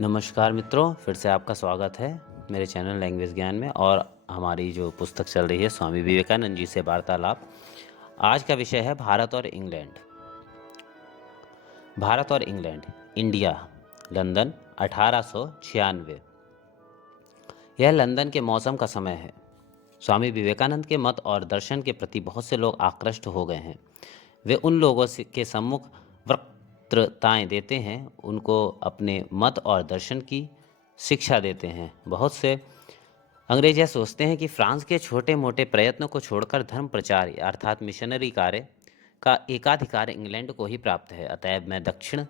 नमस्कार मित्रों, फिर से आपका स्वागत है मेरे चैनल लैंग्वेज ज्ञान में। और हमारी जो पुस्तक चल रही है स्वामी विवेकानंद जी से वार्तालाप। आज का विषय है भारत और इंग्लैंड। भारत और इंग्लैंड, इंडिया, लंदन 1896। यह लंदन के मौसम का समय है। स्वामी विवेकानंद के मत और दर्शन के प्रति बहुत से लोग आकृष्ट हो गए हैं। वे उन लोगों के सम्मुख वक्तृताएं देते हैं, उनको अपने मत और दर्शन की शिक्षा देते हैं। बहुत से अंग्रेज यह सोचते हैं कि फ्रांस के छोटे मोटे प्रयत्नों को छोड़कर धर्म प्रचार अर्थात मिशनरी कार्य का एकाधिकार इंग्लैंड को ही प्राप्त है। अतएव मैं दक्षिण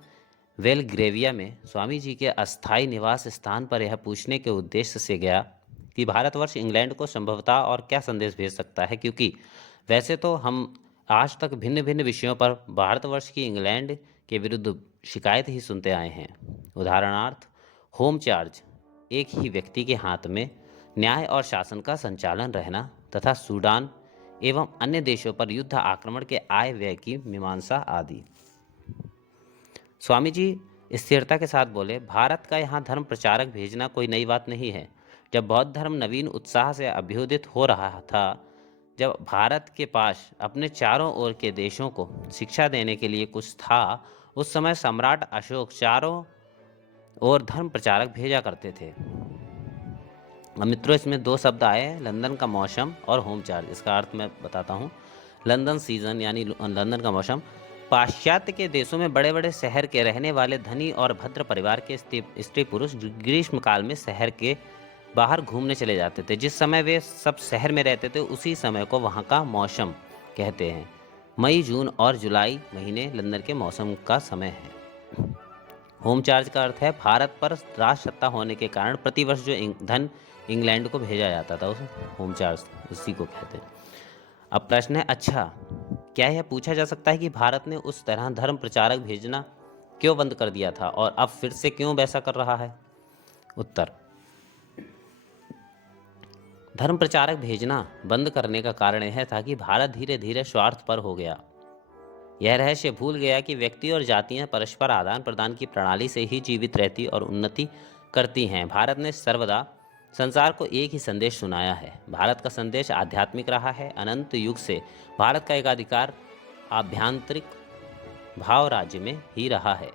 वेलग्रेविया में स्वामी जी के अस्थायी निवास स्थान पर यह पूछने के उद्देश्य से गया कि भारतवर्ष इंग्लैंड को संभवतः और क्या संदेश भेज सकता है, क्योंकि वैसे तो हम आज तक भिन्न भिन्न विषयों पर भारतवर्ष की इंग्लैंड के विरुद्ध शिकायत ही सुनते आए हैं। उदाहरणार्थ, होम चार्ज, एक ही व्यक्ति के हाथ में न्याय और शासन का संचालन रहना, तथा सूडान एवं अन्य देशों पर युद्ध आक्रमण के आय व्यय की मीमांसा आदि। स्वामी जी स्थिरता के साथ बोले, भारत का यहाँ धर्म प्रचारक भेजना कोई नई बात नहीं है। जब बौद्ध धर्म नवीन उत्साह से अभ्युदित हो रहा था, जब भारत के पास अपने चारों ओर के देशों को शिक्षा देने के लिए कुछ था, उस समय सम्राट अशोक चारों ओर धर्म प्रचारक भेजा करते थे। अब मित्रों, इसमें दो शब्द आए, लंदन का मौसम और होम चार्ज। इसका अर्थ मैं बताता हूँ। लंदन सीजन यानी लंदन का मौसम। पाश्चात्य के देशों में बड़े बड़े शहर के रहने वाले धनी और भद्र परिवार के स्त्री पुरुष ग्रीष्म काल में शहर के बाहर घूमने चले जाते थे। जिस समय वे सब शहर में रहते थे, उसी समय को वहाँ का मौसम कहते हैं। मई, जून और जुलाई महीने लंदन के मौसम का समय है। होम चार्ज का अर्थ है भारत पर राजसत्ता होने के कारण प्रतिवर्ष जो धन इंग्लैंड को भेजा जाता था, उस होम चार्ज उसी को कहते हैं। अब प्रश्न है, अच्छा क्या यह पूछा जा सकता है कि भारत ने उस तरह धर्म प्रचारक भेजना क्यों बंद कर दिया था और अब फिर से क्यों वैसा कर रहा है? उत्तर, धर्म प्रचारक भेजना बंद करने का कारण यह था कि भारत धीरे धीरे स्वार्थ पर हो गया। यह रहस्य भूल गया कि व्यक्ति और जातियां परस्पर आदान प्रदान की प्रणाली से ही जीवित रहती और उन्नति करती हैं। भारत ने सर्वदा संसार को एक ही संदेश सुनाया है। भारत का संदेश आध्यात्मिक रहा है। अनंत युग से भारत का एकाधिकार आभ्यंतरिक भाव राज्य में ही रहा है।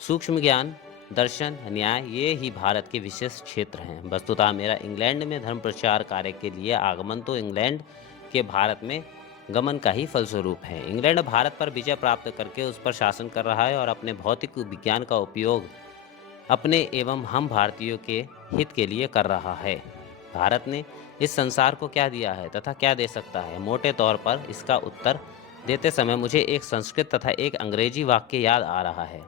सूक्ष्म ज्ञान, दर्शन, न्याय, ये ही भारत के विशेष क्षेत्र हैं। वस्तुतः मेरा इंग्लैंड में धर्म प्रचार कार्य के लिए आगमन तो इंग्लैंड के भारत में गमन का ही फलस्वरूप है। इंग्लैंड भारत पर विजय प्राप्त करके उस पर शासन कर रहा है और अपने भौतिक विज्ञान का उपयोग अपने एवं हम भारतीयों के हित के लिए कर रहा है। भारत ने इस संसार को क्या दिया है तथा क्या दे सकता है? मोटे तौर पर इसका उत्तर देते समय मुझे एक संस्कृत तथा एक अंग्रेजी वाक्य याद आ रहा है।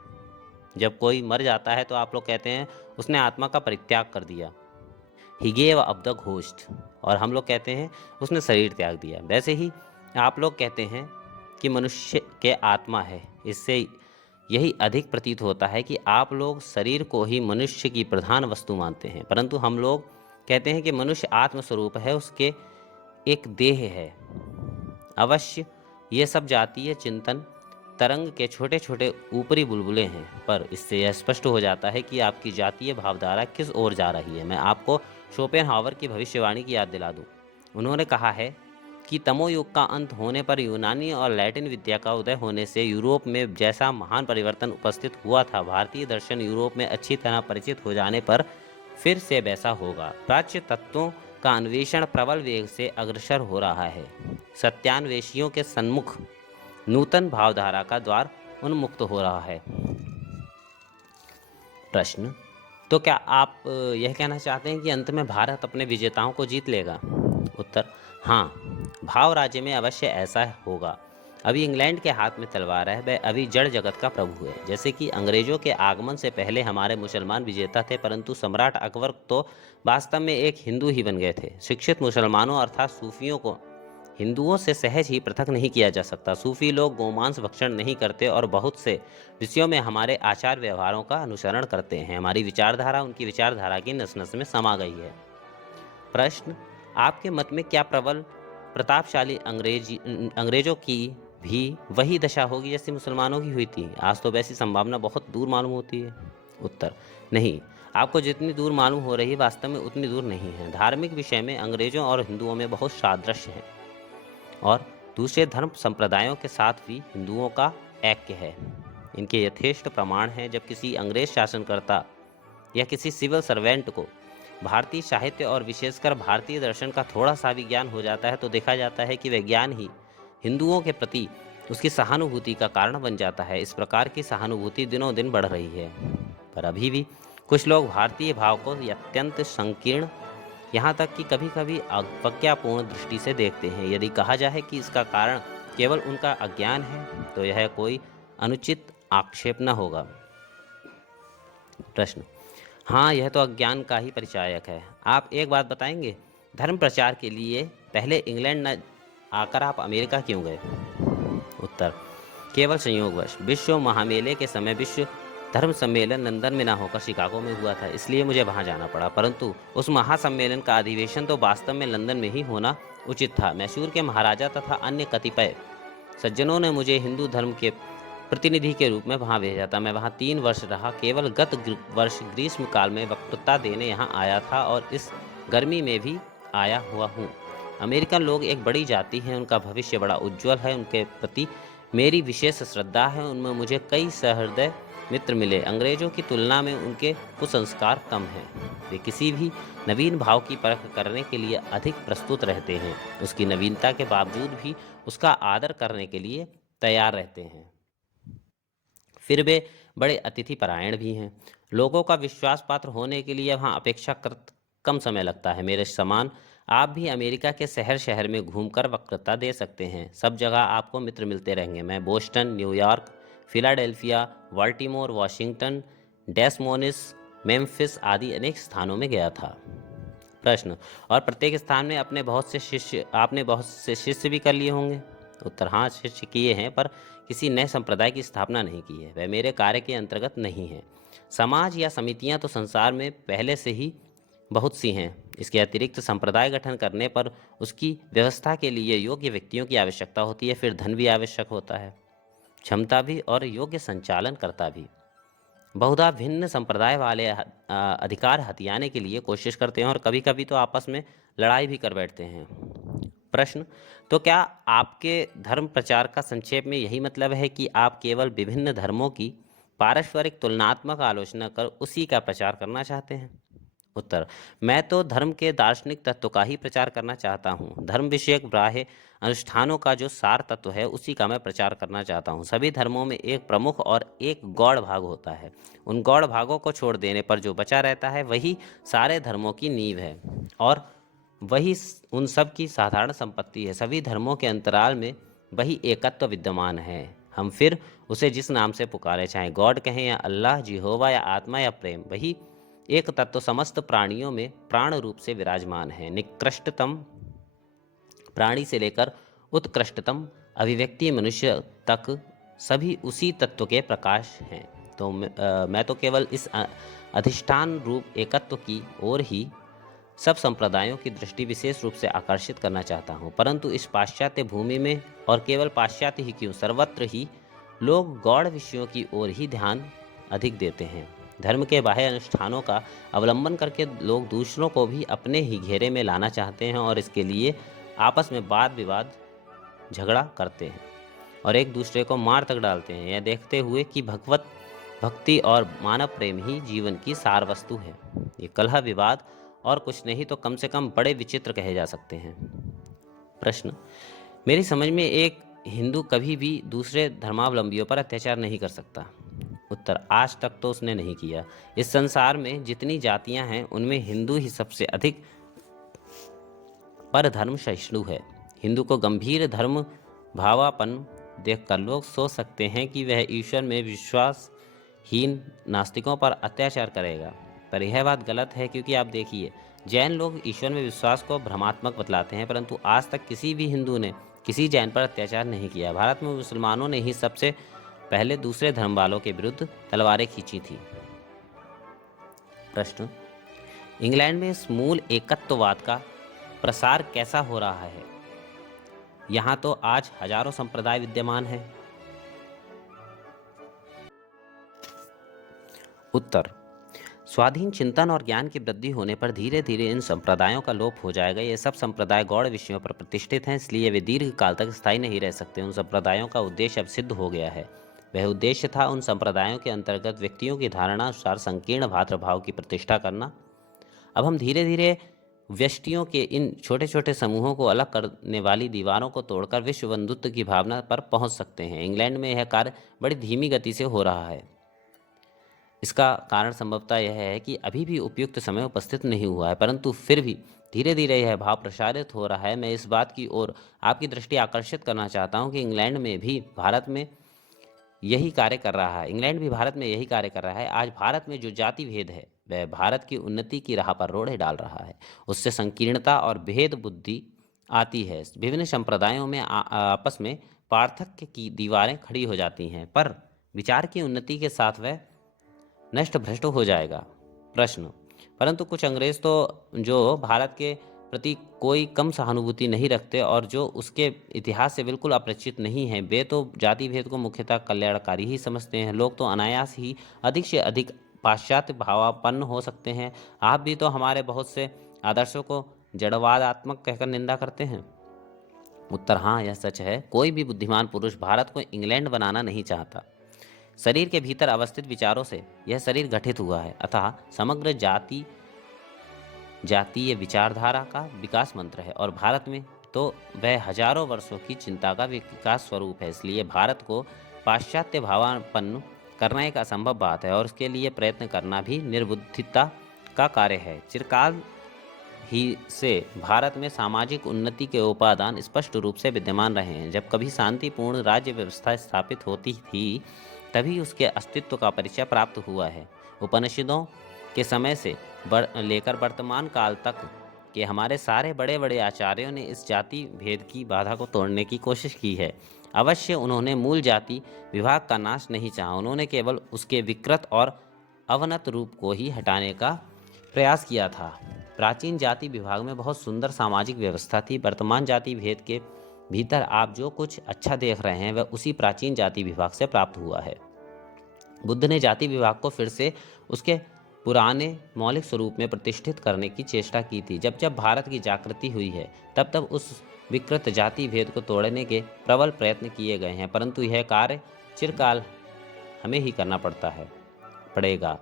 जब कोई मर जाता है तो आप लोग कहते हैं उसने आत्मा का परित्याग कर दिया, he gave up the ghost, और हम लोग कहते हैं उसने शरीर त्याग दिया। वैसे ही आप लोग कहते हैं कि मनुष्य के आत्मा है। इससे यही अधिक प्रतीत होता है कि आप लोग शरीर को ही मनुष्य की प्रधान वस्तु मानते हैं, परंतु हम लोग कहते हैं कि मनुष्य आत्मस्वरूप है, उसके एक देह है। अवश्य ये सब जातीय चिंतन तरंग के छोटे छोटे ऊपरी बुलबुले हैं, पर इससे यह स्पष्ट हो जाता है कि आपकी जातीय भावधारा किस ओर जा रही है। मैं आपको शोपेनहावर की भविष्यवाणी की याद दिला दूं। उन्होंने कहा है कि तमोयुग का अंत होने पर यूनानी और लैटिन विद्या का उदय होने से यूरोप में जैसा महान परिवर्तन उपस्थित हुआ था, भारतीय दर्शन यूरोप में अच्छी तरह परिचित हो जाने पर फिर से वैसा होगा। प्राच्य तत्वों का अन्वेषण प्रबल वेग से अग्रसर हो रहा है। सत्यान्वेषियों के सन्मुख नूतन भावधारा का द्वार उन्मुक्त हो रहा है। प्रश्न, तो क्या आप यह कहना चाहते हैं कि अंत में भारत अपने विजेताओं को जीत लेगा? उत्तर, हाँ, भाव राज्य में अवश्य ऐसा होगा। अभी इंग्लैंड के हाथ में तलवार है, वह अभी जड़ जगत का प्रभु है। जैसे कि अंग्रेजों के आगमन से पहले हमारे मुसलमान विजेता थे, परंतु सम्राट अकबर तो वास्तव में एक हिंदू ही बन गए थे। शिक्षित मुसलमानों अर्थात सूफियों को हिंदुओं से सहज ही पृथक नहीं किया जा सकता। सूफी लोग गोमांस भक्षण नहीं करते और बहुत से विषयों में हमारे आचार व्यवहारों का अनुसरण करते हैं। हमारी विचारधारा उनकी विचारधारा की नस नस में समा गई है। प्रश्न, आपके मत में क्या प्रबल प्रतापशाली अंग्रेजों की भी वही दशा होगी जैसी मुसलमानों की हुई थी? आज तो वैसी संभावना बहुत दूर मालूम होती है। उत्तर, नहीं, आपको जितनी दूर मालूम हो रही है वास्तव में उतनी दूर नहीं है। धार्मिक विषय में अंग्रेजों और हिंदुओं में बहुत सादृश्य है और दूसरे धर्म संप्रदायों के साथ भी हिंदुओं का ऐक्य है। इनके यथेष्ट प्रमाण हैं। जब किसी अंग्रेज शासनकर्ता या किसी सिविल सर्वेंट को भारतीय साहित्य और विशेषकर भारतीय दर्शन का थोड़ा सा भी ज्ञान हो जाता है तो देखा जाता है कि वह ज्ञान ही हिंदुओं के प्रति उसकी सहानुभूति का कारण बन जाता है। इस प्रकार की सहानुभूति दिनों दिन बढ़ रही है, पर अभी भी कुछ लोग भारतीय भाव को अत्यंत संकीर्ण, यहाँ तक कि कभी कभी अवज्ञापूर्ण दृष्टि से देखते हैं। यदि कहा जाए कि इसका कारण केवल उनका अज्ञान है तो यह कोई अनुचित आक्षेप न होगा। प्रश्न: हाँ, यह तो अज्ञान का ही परिचायक है। आप एक बात बताएंगे, धर्म प्रचार के लिए पहले इंग्लैंड न आकर आप अमेरिका क्यों गए? उत्तर: केवल संयोगवश। विश्व महामेले के समय विश्व धर्म सम्मेलन लंदन में न होकर शिकागो में हुआ था, इसलिए मुझे वहां जाना पड़ा। परंतु उस महासम्मेलन का अधिवेशन तो वास्तव में लंदन में ही होना उचित था। मैसूर के महाराजा तथा अन्य कतिपय सज्जनों ने मुझे हिंदू धर्म के प्रतिनिधि के रूप में वहां भेजा था। मैं वहां 3 वर्ष रहा। केवल गत वर्ष ग्रीष्म काल में वक्तृता देने यहाँ आया था और इस गर्मी में भी आया हुआ हूँ। अमेरिकन लोग एक बड़ी जाति है, उनका भविष्य बड़ा उज्जवल है, उनके प्रति मेरी विशेष श्रद्धा है। उनमें मुझे कई सहृदय मित्र मिले। अंग्रेजों की तुलना में उनके कुसंस्कार कम हैं। वे किसी भी नवीन भाव की परख करने के लिए अधिक प्रस्तुत रहते हैं। उसकी नवीनता के बावजूद भी उसका आदर करने के लिए तैयार रहते हैं। फिर वे बड़े अतिथि परायण भी हैं। लोगों का विश्वास पात्र होने के लिए वहाँ अपेक्षाकृत कम समय लगता है। मेरे समान आप भी अमेरिका के शहर शहर में घूमकर वक्तृता दे सकते हैं। सब जगह आपको मित्र मिलते रहेंगे। मैं Boston, New York, Philadelphia, Baltimore, Washington, Des Moines, Memphis आदि अनेक स्थानों में गया था। प्रश्न: और प्रत्येक स्थान में आपने बहुत से शिष्य भी कर लिए होंगे? उत्तर: हाँ, शिष्य किए हैं, पर किसी नए संप्रदाय की स्थापना नहीं की है। वह मेरे कार्य के अंतर्गत नहीं है। समाज या समितियां तो संसार में पहले से ही बहुत सी हैं। इसके अतिरिक्त संप्रदाय गठन करने पर उसकी व्यवस्था के लिए योग्य व्यक्तियों की आवश्यकता होती है। फिर धन भी आवश्यक होता है, क्षमता भी और योग्य संचालन करता भी। बहुधा भिन्न संप्रदाय वाले अधिकार हथियाने के लिए कोशिश करते हैं और कभी कभी तो आपस में लड़ाई भी कर बैठते हैं। प्रश्न: तो क्या आपके धर्म प्रचार का संक्षेप में यही मतलब है कि आप केवल विभिन्न धर्मों की पारस्परिक तुलनात्मक आलोचना कर उसी का प्रचार करना चाहते हैं? उत्तर: मैं तो धर्म के दार्शनिक तत्व का ही प्रचार करना चाहता हूँ। धर्म विषयक बाह्य अनुष्ठानों का जो सार तत्व है उसी का मैं प्रचार करना चाहता हूँ। सभी धर्मों में एक प्रमुख और एक गौड़ भाग होता है। उन गौड़ भागों को छोड़ देने पर जो बचा रहता है वही सारे धर्मों की नींव है और वही उन सब की साधारण संपत्ति है। सभी धर्मों के अंतराल में वही एकत्व विद्यमान है। हम फिर उसे जिस नाम से पुकारे, चाहे गॉड कहें या अल्लाह, जिहोवा या आत्मा या प्रेम, वही एक तत्व समस्त प्राणियों में प्राण रूप से विराजमान है। निकृष्टतम प्राणी से लेकर उत्कृष्टतम अभिव्यक्ति मनुष्य तक सभी उसी तत्व के प्रकाश हैं। तो मैं तो केवल इस अधिष्ठान रूप एकत्व की ओर ही सब संप्रदायों की दृष्टि विशेष रूप से आकर्षित करना चाहता हूँ। परंतु इस पाश्चात्य भूमि में, और केवल पाश्चात्य ही क्यों, सर्वत्र ही लोग गौड़ विषयों की ओर ही ध्यान अधिक देते हैं। धर्म के बाह्य अनुष्ठानों का अवलंबन करके लोग दूसरों को भी अपने ही घेरे में लाना चाहते हैं और इसके लिए आपस में वाद विवाद, झगड़ा करते हैं और एक दूसरे को मार तक डालते हैं, यह देखते हुए कि भगवत भक्ति और मानव प्रेम ही जीवन की सार वस्तु है। ये कलह विवाद और कुछ नहीं तो कम से कम बड़े विचित्र कहे जा सकते हैं। प्रश्न: मेरी समझ में एक हिंदू कभी भी दूसरे धर्मावलंबियों पर अत्याचार नहीं कर सकता। उत्तर: आज तक तो उसने नहीं किया। इस संसार में जितनी जातियां हैं उनमें हिंदू ही सबसे अधिक पर धर्म सहिष्णु है। हिंदू को गंभीर धर्म भावापन देखकर लोग सोच सकते हैं कि वह ईश्वर में विश्वासहीन नास्तिकों पर अत्याचार करेगा, पर यह बात गलत है। क्योंकि आप देखिए, जैन लोग ईश्वर में विश्वास को भ्रमात्मक बतलाते हैं, परंतु आज तक किसी भी हिंदू ने किसी जैन पर अत्याचार नहीं किया। भारत में मुसलमानों ने ही सबसे पहले दूसरे धर्म वालों के विरुद्ध तलवारें खींची थी। प्रश्न: इंग्लैंड में इस मूल एकत्ववाद का प्रसार कैसा हो रहा है? यहाँ तो आज हजारों संप्रदाय विद्यमान हैं। उत्तर: स्वाधीन चिंतन और ज्ञान की वृद्धि होने पर धीरे धीरे इन संप्रदायों का लोप हो जाएगा। ये सब संप्रदाय गौड़ विषयों पर प्रतिष्ठित हैं, इसलिए वे दीर्घ काल तक स्थायी नहीं रह सकते। उन संप्रदायों का उद्देश्य अब सिद्ध हो गया है। वह उद्देश्य था उन संप्रदायों के अंतर्गत व्यक्तियों की धारणा अनुसार संकीर्ण भातृभाव की प्रतिष्ठा करना। अब हम धीरे धीरे व्यष्टियों के इन छोटे छोटे समूहों को अलग करने वाली दीवारों को तोड़कर विश्व बंधुत्व की भावना पर पहुंच सकते हैं। इंग्लैंड में यह कार्य बड़ी धीमी गति से हो रहा है। इसका कारण संभवतः यह है कि अभी भी उपयुक्त समय उपस्थित नहीं हुआ है, परंतु फिर भी धीरे धीरे यह भाव प्रसारित हो रहा है। मैं इस बात की ओर आपकी दृष्टि आकर्षित करना चाहता हूं कि इंग्लैंड भी भारत में यही कार्य कर रहा है। आज भारत में जो जाति भेद है वह भारत की उन्नति की राह पर रोड़े डाल रहा है। उससे संकीर्णता और भेद बुद्धि आती है। विभिन्न संप्रदायों में आपस में पार्थक्य की दीवारें खड़ी हो जाती हैं, पर विचार की उन्नति के साथ वह नष्ट भ्रष्ट हो जाएगा। प्रश्न: परंतु कुछ अंग्रेज तो जो भारत के प्रति कोई कम सहानुभूति नहीं रखते और जो उसके इतिहास से बिल्कुल अपरिचित नहीं हैं, वे तो जाति भेद को मुख्यतः कल्याणकारी ही समझते हैं। लोग तो अनायास ही अधिक से अधिक पाश्चात्य भावापन्न हो सकते हैं। आप भी तो हमारे बहुत से आदर्शों को जड़वादात्मक कहकर निंदा करते हैं। उत्तर: हाँ, यह सच है। कोई भी बुद्धिमान पुरुष भारत को इंग्लैंड बनाना नहीं चाहता। शरीर के भीतर अवस्थित विचारों से यह शरीर गठित हुआ है, अतः समग्र जातीय विचारधारा का विकास मंत्र है, और भारत में तो वह हजारों वर्षों की चिंता का विकास स्वरूप है। इसलिए भारत को पाश्चात्य भावापन्न करना एक असंभव बात है, और उसके लिए प्रयत्न करना भी निर्बुद्धिता का कार्य है। चिरकाल ही से भारत में सामाजिक उन्नति के उपादान स्पष्ट रूप से विद्यमान रहे हैं। जब कभी शांतिपूर्ण राज्य व्यवस्था स्थापित होती थी, तभी उसके अस्तित्व का परिचय प्राप्त हुआ है। उपनिषदों के समय से लेकर वर्तमान काल तक के हमारे सारे बड़े बड़े आचार्यों ने इस जाति भेद की बाधा को तोड़ने की कोशिश की है। अवश्य उन्होंने मूल जाति विभाग का नाश नहीं चाहा, उन्होंने केवल उसके विकृत और अवनत रूप को ही हटाने का प्रयास किया था। प्राचीन जाति विभाग में बहुत सुंदर सामाजिक व्यवस्था थी। वर्तमान जाति भेद के भीतर आप जो कुछ अच्छा देख रहे हैं वह उसी प्राचीन जाति विभाग से प्राप्त हुआ है। बुद्ध ने जाति विभाग को फिर से उसके पुराने मौलिक स्वरूप में प्रतिष्ठित करने की चेष्टा की थी। जब जब भारत की जागृति हुई है, तब तब उस विकृत जाति भेद को तोड़ने के प्रबल प्रयत्न किए गए हैं, परंतु यह कार्य चिरकाल हमें ही करना पड़ेगा।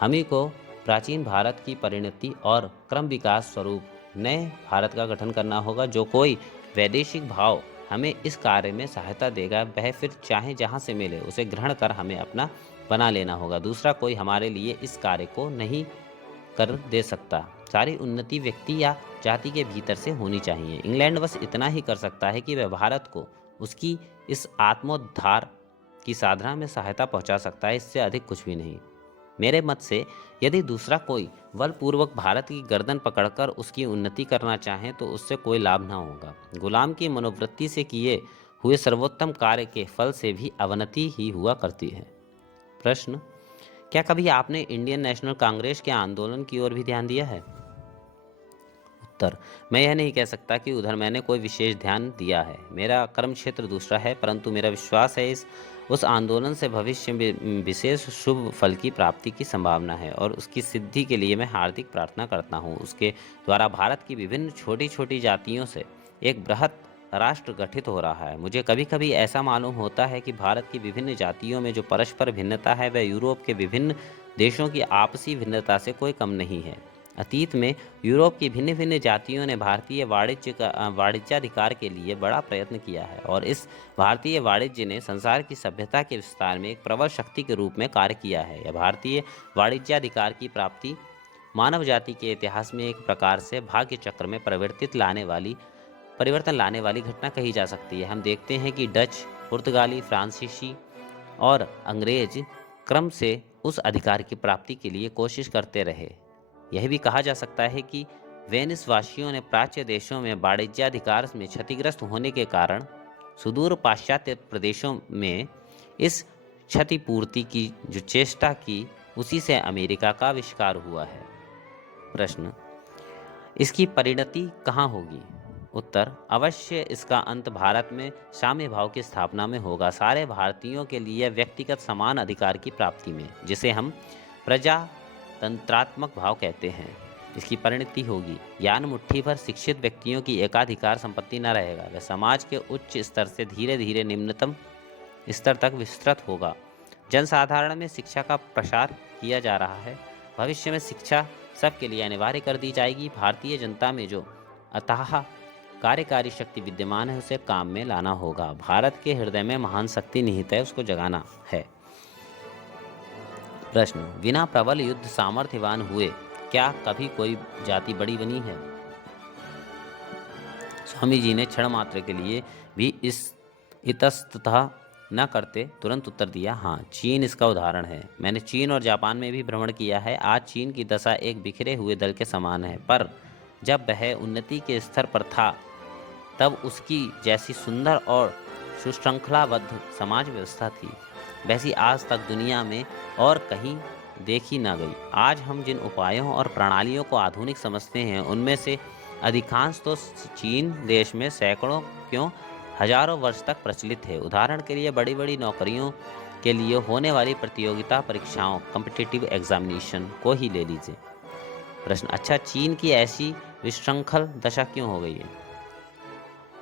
हमें को प्राचीन भारत की परिणति और क्रम विकास स्वरूप नए भारत का गठन करना होगा। जो कोई वैदेशिक भाव हमें इस कार्य में सहायता देगा, वह फिर चाहे जहाँ से मिले उसे ग्रहण कर हमें अपना बना लेना होगा। दूसरा कोई हमारे लिए इस कार्य को नहीं कर दे सकता। सारी उन्नति व्यक्ति या जाति के भीतर से होनी चाहिए। इंग्लैंड बस इतना ही कर सकता है कि वह भारत को उसकी इस आत्मोद्धार की साधना में सहायता पहुंचा सकता है, इससे अधिक कुछ भी नहीं। मेरे मत से यदि दूसरा कोई बलपूर्वक भारत की गर्दन पकड़कर उसकी उन्नति करना चाहे तो उससे कोई लाभ न होगा। गुलाम की मनोवृत्ति से किए हुए सर्वोत्तम कार्य के फल से भी अवनति ही हुआ करती है। प्रश्न: क्या कभी आपने इंडियन नेशनल कांग्रेस के आंदोलन की ओर भी ध्यान दिया है? उत्तर: मैं यह नहीं कह सकता कि उधर मैंने कोई विशेष ध्यान दिया है। मेरा कर्म क्षेत्र दूसरा है, परंतु मेरा विश्वास है उस आंदोलन से भविष्य में विशेष शुभ फल की प्राप्ति की संभावना है, और उसकी सिद्धि के लिए मैं हार्दिक प्रार्थना करता हूँ। उसके द्वारा भारत की विभिन्न छोटी छोटी जातियों से एक बृहत राष्ट्र गठित हो रहा है। मुझे कभी कभी ऐसा मालूम होता है कि भारत की विभिन्न जातियों में जो परस्पर भिन्नता है वह यूरोप के विभिन्न देशों की आपसी भिन्नता से कोई कम नहीं है। अतीत में यूरोप की भिन्न भिन्न जातियों ने भारतीय वाणिज्याधिकार के लिए बड़ा प्रयत्न किया है, और इस भारतीय वाणिज्य ने संसार की सभ्यता के विस्तार में एक प्रबल शक्ति के रूप में कार्य किया है। यह भारतीय वाणिज्याधिकार की प्राप्ति मानव जाति के इतिहास में एक प्रकार से भाग्य चक्र में परिवर्तन लाने वाली घटना कही जा सकती है। हम देखते हैं कि डच, पुर्तगाली, फ्रांसीसी और अंग्रेज क्रम से उस अधिकार की प्राप्ति के लिए कोशिश करते रहे। यह भी कहा जा सकता है कि वेनिस वासियों ने प्राच्य देशों में वाणिज्याधिकार में क्षतिग्रस्त होने के कारण सुदूर पाश्चात्य प्रदेशों में इस क्षतिपूर्ति की जो चेष्टा की, उसी से अमेरिका का आविष्कार हुआ है। प्रश्न: इसकी परिणति कहाँ होगी? उत्तर: अवश्य इसका अंत भारत में साम्य भाव की स्थापना में होगा, सारे भारतीयों के लिए व्यक्तिगत समान अधिकार की प्राप्ति में, जिसे हम तंत्रात्मक भाव कहते हैं। इसकी परिणति होगी, ज्ञान मुट्ठी भर शिक्षित व्यक्तियों की एकाधिकार संपत्ति न रहेगा, वह समाज के उच्च स्तर से धीरे धीरे निम्नतम स्तर तक विस्तृत होगा। जनसाधारण में शिक्षा का प्रसार किया जा रहा है। भविष्य में शिक्षा सबके लिए अनिवार्य कर दी जाएगी। भारतीय जनता में जो अथाह कार्यकारी शक्ति विद्यमान है उसे काम में लाना होगा। भारत के हृदय में महान शक्ति निहित है, उसको जगाना है। प्रश्न, बिना प्रबल युद्ध सामर्थ्यवान हुए क्या कभी कोई जाति बड़ी बनी है? स्वामी जी ने क्षण मात्र के लिए भी इस इतस्ततः न करते तुरंत उत्तर दिया, हाँ, चीन इसका उदाहरण है। मैंने चीन और जापान में भी भ्रमण किया है। आज चीन की दशा एक बिखरे हुए दल के समान है, पर जब वह उन्नति के स्तर पर था तब उसकी जैसी सुंदर और सुश्रृंखलाबद्ध समाज व्यवस्था थी, वैसी आज तक दुनिया में और कहीं देखी ना गई। आज हम जिन उपायों और प्रणालियों को आधुनिक समझते हैं उनमें से अधिकांश तो चीन देश में सैकड़ों क्यों हजारों वर्ष तक प्रचलित है। उदाहरण के लिए बड़ी बड़ी नौकरियों के लिए होने वाली प्रतियोगिता परीक्षाओं, कॉम्पिटिटिव एग्जामिनेशन को ही ले लीजिए। प्रश्न, अच्छा, चीन की ऐसी विशृंखल दशा क्यों हो गई है?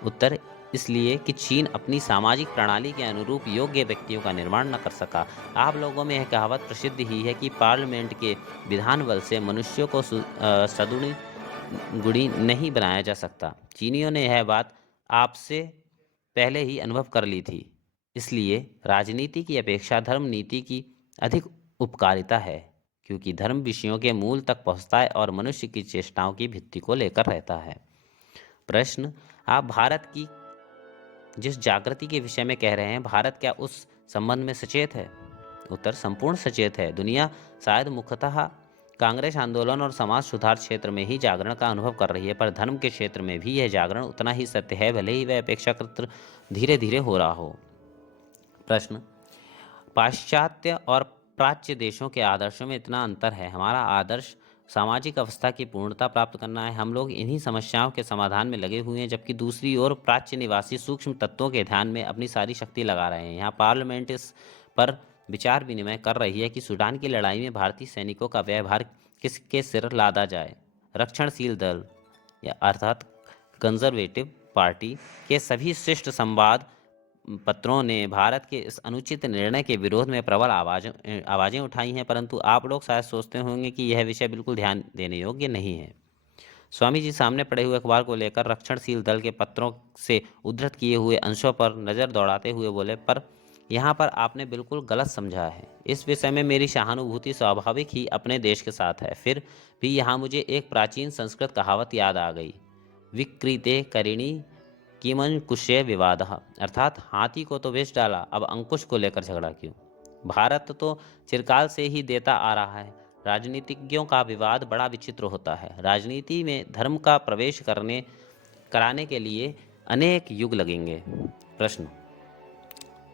उत्तर, इसलिए कि चीन अपनी सामाजिक प्रणाली के अनुरूप योग्य व्यक्तियों का निर्माण न कर सका। आप लोगों में यह कहावत प्रसिद्ध ही है कि पार्लियामेंट के विधान बल से मनुष्यों को सदुणी गुणी नहीं बनाया जा सकता। चीनियों ने यह बात आपसे पहले ही अनुभव कर ली थी। इसलिए राजनीति की अपेक्षा धर्म नीति की अधिक उपकारिता है, क्योंकि धर्म विषयों के मूल तक पहुंचता है और मनुष्य की चेष्टाओं की भित्ति को लेकर रहता है। प्रश्न, आप भारत की जिस जागृति के विषय में कह रहे हैं, भारत क्या उस संबंध में सचेत है? उत्तर, संपूर्ण सचेत है। दुनिया शायद मुख्यतः कांग्रेस आंदोलन और समाज सुधार क्षेत्र में ही जागरण का अनुभव कर रही है, पर धर्म के क्षेत्र में भी यह जागरण उतना ही सत्य है, भले ही वह अपेक्षाकृत धीरे धीरे हो रहा हो। प्रश्न, पाश्चात्य और प्राच्य देशों के आदर्शों में इतना अंतर है। हमारा आदर्श सामाजिक अवस्था की पूर्णता प्राप्त करना है। हम लोग इन्हीं समस्याओं के समाधान में लगे हुए हैं, जबकि दूसरी ओर प्राच्य निवासी सूक्ष्म तत्वों के ध्यान में अपनी सारी शक्ति लगा रहे हैं। यहाँ पार्लियामेंट इस पर विचार विनिमय कर रही है कि सूडान की लड़ाई में भारतीय सैनिकों का व्यवहार किसके सिर लादा जाए। रक्षणशील दल या अर्थात कंजर्वेटिव पार्टी के सभी शिष्ट संवाद पत्रों ने भारत के इस अनुचित निर्णय के विरोध में प्रबल आवाजें उठाई हैं, परंतु आप लोग शायद सोचते होंगे कि यह विषय बिल्कुल ध्यान देने योग्य नहीं है। स्वामी जी सामने पड़े हुए अखबार को लेकर रक्षणशील दल के पत्रों से उद्धृत किए हुए अंशों पर नजर दौड़ाते हुए बोले, पर यहाँ पर आपने बिल्कुल गलत समझा है। इस विषय में मेरी सहानुभूति स्वाभाविक ही अपने देश के साथ है। फिर भी यहाँ मुझे एक प्राचीन संस्कृत कहावत याद आ गई, विक्रीते करिणी किमंकुशे विवाद, अर्थात हाथी को तो बेच डाला, अब अंकुश को लेकर झगड़ा क्यों। भारत तो चिरकाल से ही देता आ रहा है। राजनीतिज्ञों का विवाद बड़ा विचित्र होता है। राजनीति में धर्म का प्रवेश कराने के लिए अनेक युग लगेंगे। प्रश्न,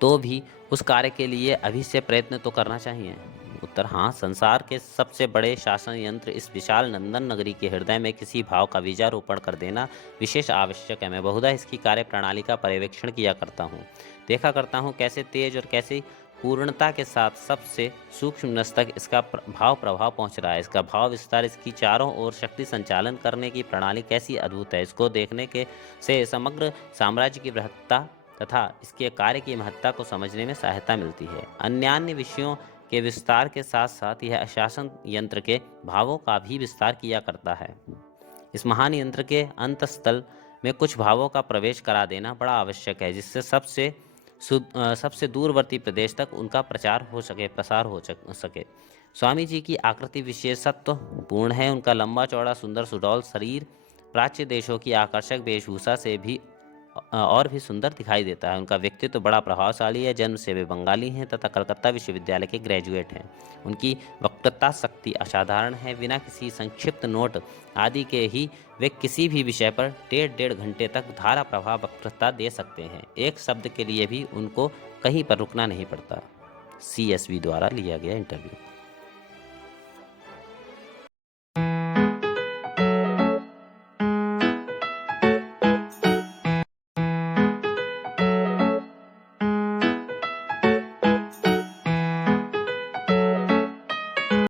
तो भी उस कार्य के लिए अभी से प्रयत्न तो करना चाहिए। उत्तर, हाँ, संसार के सबसे बड़े शासन यंत्र इस विशाल नंदन नगरी के हृदय में किसी भाव का बीजारोपण कर देना विशेष आवश्यक है। मैं बहुधा इसकी कार्य प्रणाली का पर्यवेक्षण किया करता हूँ, देखा करता हूँ कैसे तेज और कैसे पूर्णता के साथ सबसे सूक्ष्म नस तक इसका भाव प्रभाव पहुँच रहा है। इसका भाव विस्तार, इसकी चारों ओर शक्ति संचालन करने की प्रणाली कैसी अद्भुत है। इसको देखने के से समग्र साम्राज्य की बृहत्ता तथा इसके कार्य की महत्ता को समझने में सहायता मिलती है। अन्यान्य विषयों के विस्तार के साथ साथ यह शासन यंत्र के भावों का भी विस्तार किया करता है। इस महान यंत्र के अंतस्थल में कुछ भावों का प्रवेश करा देना बड़ा आवश्यक है, जिससे सबसे दूरवर्ती प्रदेश तक उनका प्रसार हो सके। स्वामी जी की आकृति विशेषत्व पूर्ण है। उनका लंबा चौड़ा सुंदर सुडौल शरीर प्राच्य देशों की आकर्षक वेशभूषा से भी और भी सुंदर दिखाई देता है। उनका व्यक्तित्व बड़ा प्रभावशाली है। जन्म से वे बंगाली हैं तथा कलकत्ता विश्वविद्यालय के ग्रेजुएट हैं। उनकी वक्तृता शक्ति असाधारण है। बिना किसी संक्षिप्त नोट आदि के ही वे किसी भी विषय पर 1.5 घंटे तक धारा प्रवाह वक्तृता दे सकते हैं। एक शब्द के लिए भी उनको कहीं पर रुकना नहीं पड़ता। CSV द्वारा लिया गया इंटरव्यू।